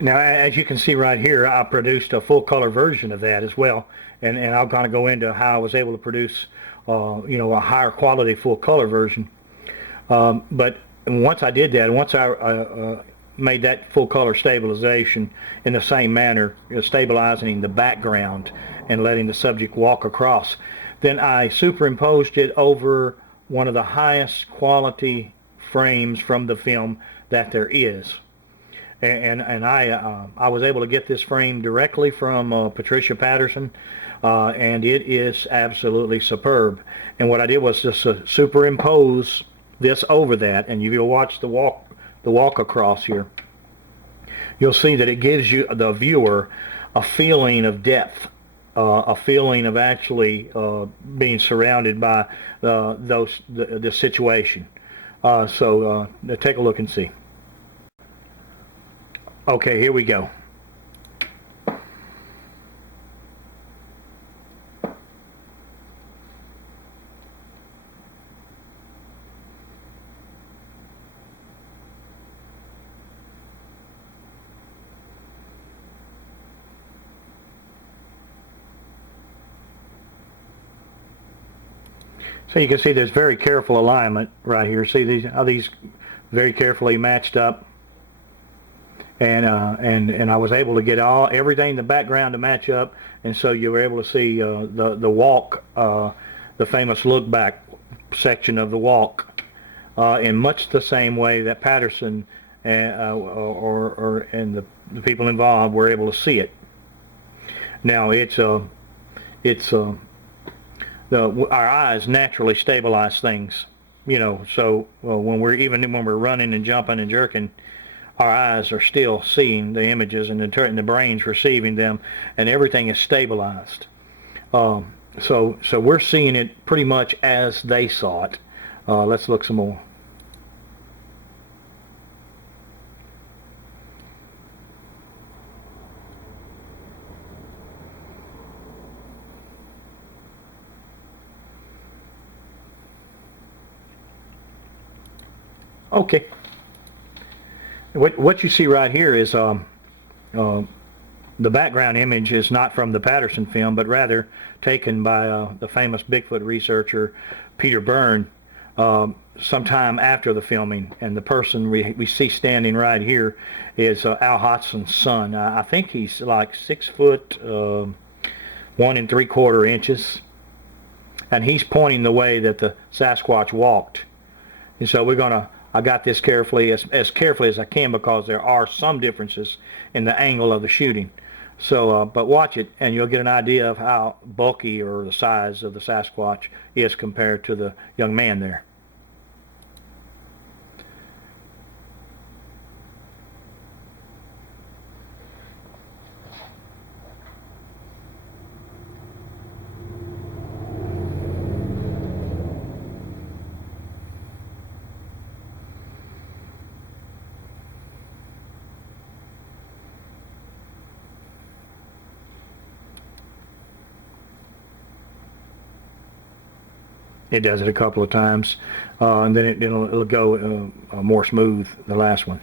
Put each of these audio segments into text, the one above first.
Now, as you can see right here, I produced a full color version of that as well, and I'll kind of go into how I was able to produce, a higher quality full color version. But once I did that, once I made that full color stabilization in the same manner, stabilizing the background and letting the subject walk across, then I superimposed it over one of the highest quality frames from the film that there is. And I was able to get this frame directly from Patricia Patterson, and it is absolutely superb. And what I did was just superimpose this over that, and you'll watch the walk across here. You'll see that it gives you, the viewer, a feeling of depth, a feeling of actually being surrounded by the situation. So take a look and see. Okay, here we go. So you can see there's very careful alignment right here. See how these very carefully matched up, and I was able to get everything in the background to match up, and so you were able to see the walk, the famous look back section of the walk, in much the same way that Patterson and the people involved were able to see it. Now our eyes naturally stabilize things, so when we're running and jumping and jerking, our eyes are still seeing the images, and the brain's receiving them, and everything is stabilized. So we're seeing it pretty much as they saw it. Let's look some more. Okay. What you see right here is the background image is not from the Patterson film, but rather taken by the famous Bigfoot researcher Peter Byrne sometime after the filming. And the person we see standing right here is Al Hodson's son. I think he's like 6 foot 1 3/4 inches, and he's pointing the way that the Sasquatch walked. And so I got this carefully, as carefully as I can, because there are some differences in the angle of the shooting. So, but watch it, and you'll get an idea of how bulky or the size of the Sasquatch is compared to the young man there. It does it a couple of times, and then it'll go more smooth the last one.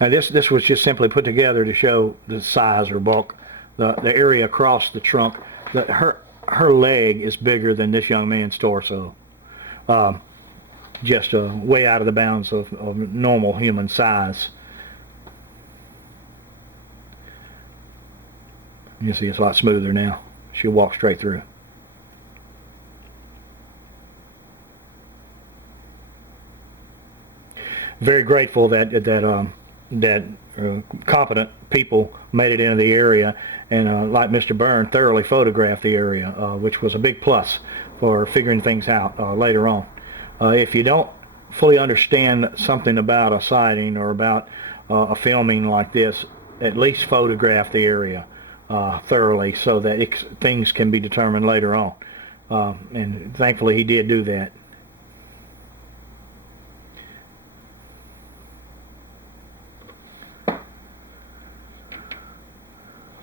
Now this was just simply put together to show the size or bulk, the area across the trunk. Her leg is bigger than this young man's torso, just way out of the bounds of normal human size. You see it's a lot smoother now. She'll walk straight through. Very grateful that competent people made it into the area, and like Mr. Byrne, thoroughly photographed the area, which was a big plus for figuring things out later on. If you don't fully understand something about a sighting or about a filming like this, at least photograph the area thoroughly, so that things can be determined later on. And thankfully he did do that.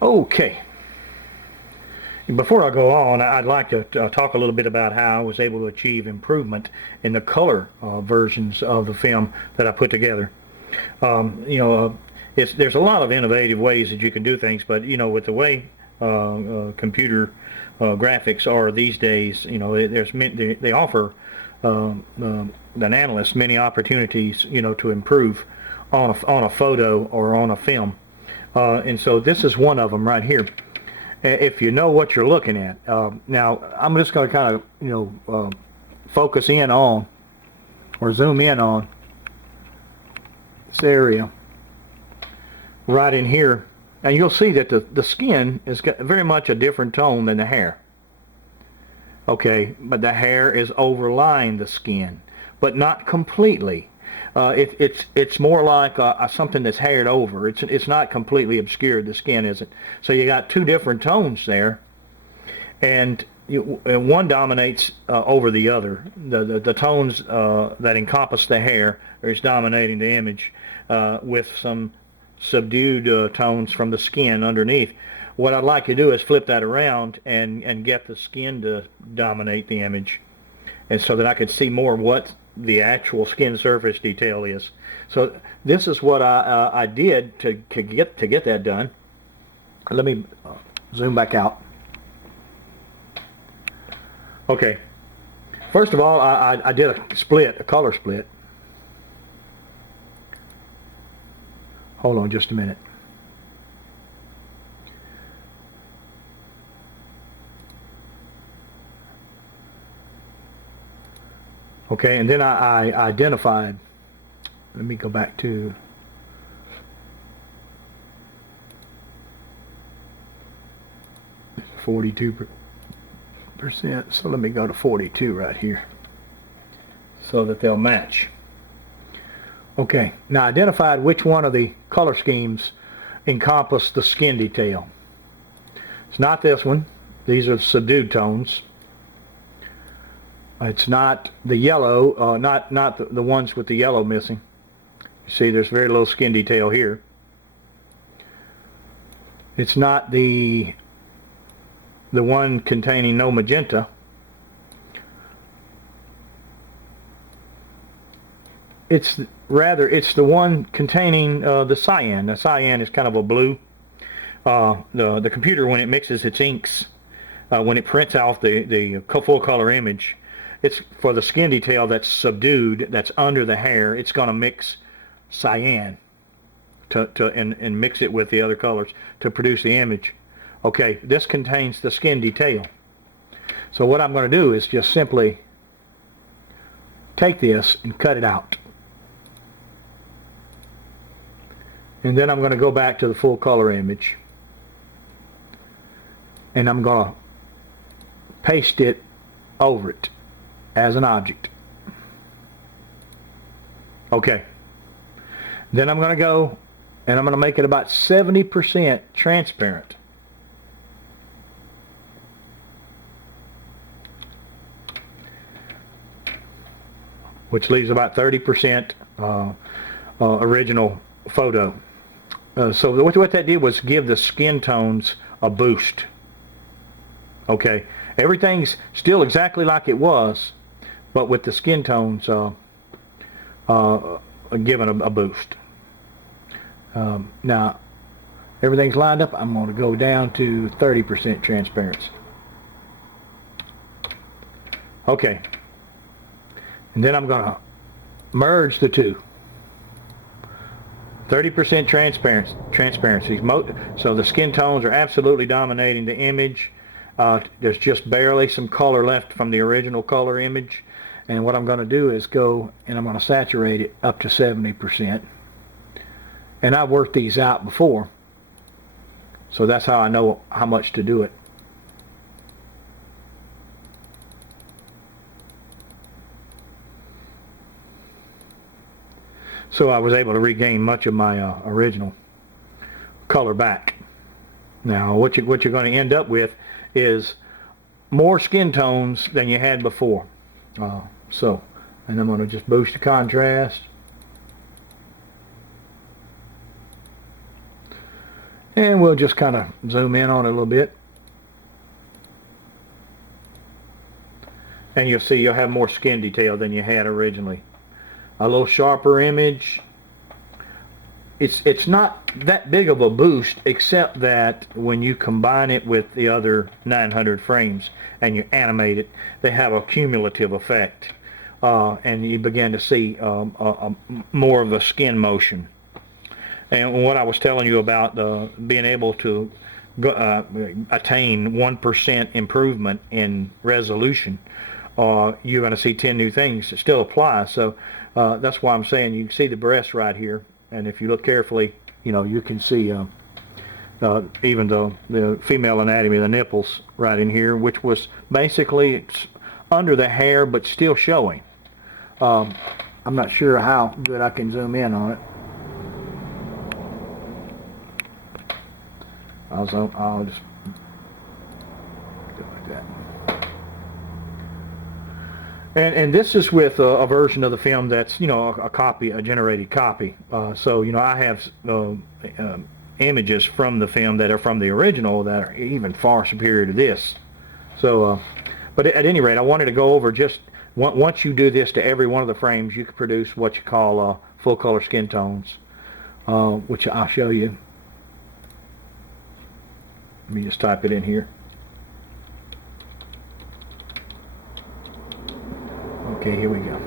Okay. Before I go on, I'd like to talk a little bit about how I was able to achieve improvement in the color versions of the film that I put together. there's a lot of innovative ways that you can do things, but you know, with the way computer graphics are these days, you know, they offer an analyst many opportunities, you know, to improve on a photo or on a film, and so this is one of them right here. If you know what you're looking at. Now I'm just going to kind of, you know, focus in on or zoom in on this area right in here, and you'll see that the skin is got very much a different tone than the hair. Okay, but the hair is overlying the skin, but not completely. It's more like something that's haired over. It's not completely obscured. The skin isn't. So you got two different tones there, and one dominates over the other. The tones that encompass the hair is dominating the image, with some subdued tones from the skin underneath. What I'd like to do is flip that around and get the skin to dominate the image, and so that I could see more what the actual skin surface detail is. So this is what I did to get that done. Let me zoom back out. Okay. First of all, I did a color split. Hold on just a minute. Okay, and then I identified, let me go back to .42%, so let me go to 42 right here so that they'll match. Okay, now identified which one of the color schemes encompass the skin detail. It's not this one. These are subdued tones. It's not the yellow, not the ones with the yellow missing. You see there's very little skin detail here. It's not the one containing no magenta. It's the one containing the cyan. The cyan is kind of a blue. The computer, when it mixes its inks, when it prints out the full color image, it's for the skin detail that's subdued, that's under the hair, it's going to mix cyan and mix it with the other colors to produce the image. Okay, this contains the skin detail. So what I'm going to do is just simply take this and cut it out. And then I'm going to go back to the full color image, and I'm going to paste it over it as an object. Okay. Then I'm going to go and I'm going to make it about 70% transparent. Which leaves about 30% original photo. So what that did was give the skin tones a boost. Okay. Everything's still exactly like it was, but with the skin tones given a boost. Now, everything's lined up. I'm going to go down to 30% transparency. Okay. And then I'm going to merge the two. 30% transparency. So the skin tones are absolutely dominating the image. There's just barely some color left from the original color image, and what I'm going to do is go and I'm going to saturate it up to 70%, and I've worked these out before, so that's how I know how much to do it. So I was able to regain much of my original color back. Now what you're going to end up with is more skin tones than you had before. And I'm going to just boost the contrast. And we'll just kind of zoom in on it a little bit. And you'll see you'll have more skin detail than you had originally. A little sharper image, it's not that big of a boost, except that when you combine it with the other 900 frames and you animate it, they have a cumulative effect, and you begin to see more of a skin motion. And what I was telling you about being able to attain 1% improvement in resolution, you're going to see 10 new things that still apply. So that's why I'm saying you can see the breast right here, and if you look carefully, you can see even the female anatomy of the nipples right in here, which was basically under the hair but still showing. I'm not sure how good I can zoom in on it. I'll just do it like that. And this is with a version of the film that's a generated copy. So I have images from the film that are from the original that are even far superior to this. So, but at any rate, I wanted to go over just once you do this to every one of the frames, you can produce what you call full color skin tones, which I'll show you. Let me just type it in here. Okay, here we go.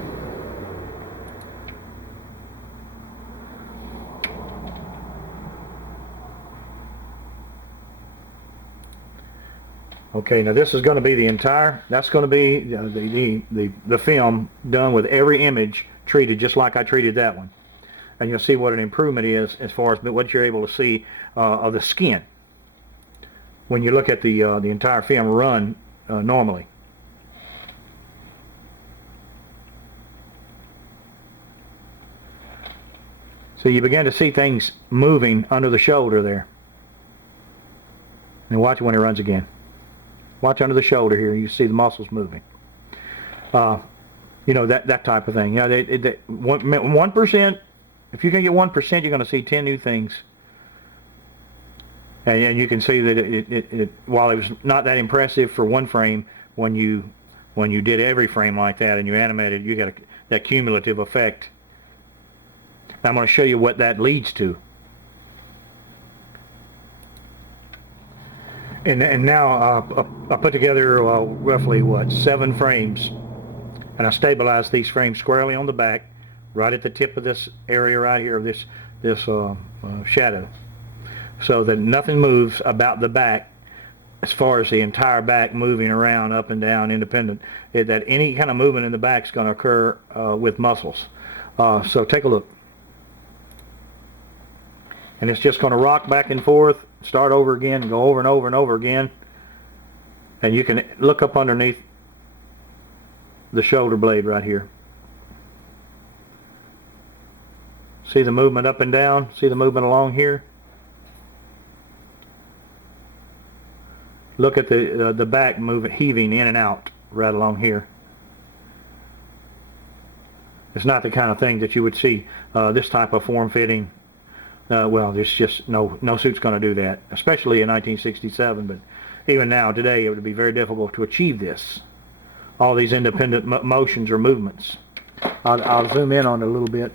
Okay, now this is going to be that's going to be the film done with every image treated just like I treated that one. And you'll see what an improvement is as far as what you're able to see of the skin when you look at the entire film run normally. So you begin to see things moving under the shoulder there. And watch when it runs again. Watch under the shoulder here. You see the muscles moving. That type of thing. 1%. If you can get 1%, you're going to see 10 new things. And you can see that while it was not that impressive for one frame, when you did every frame like that and you animated, you got that cumulative effect. I'm going to show you what that leads to. And now I put together roughly 7 frames, and I stabilized these frames squarely on the back, right at the tip of this area right here of this shadow, so that nothing moves about the back as far as the entire back moving around up and down independent. That any kind of movement in the back is going to occur with muscles. So take a look. And it's just going to rock back and forth, start over again, and go over and over and over again. And you can look up underneath the shoulder blade right here. See the movement up and down? See the movement along here? Look at the back moving, heaving in and out right along here. It's not the kind of thing that you would see this type of form fitting. Well, there's just no suit's going to do that, especially in 1967. But even now, today, it would be very difficult to achieve this. All these independent motions or movements. I'll zoom in on it a little bit.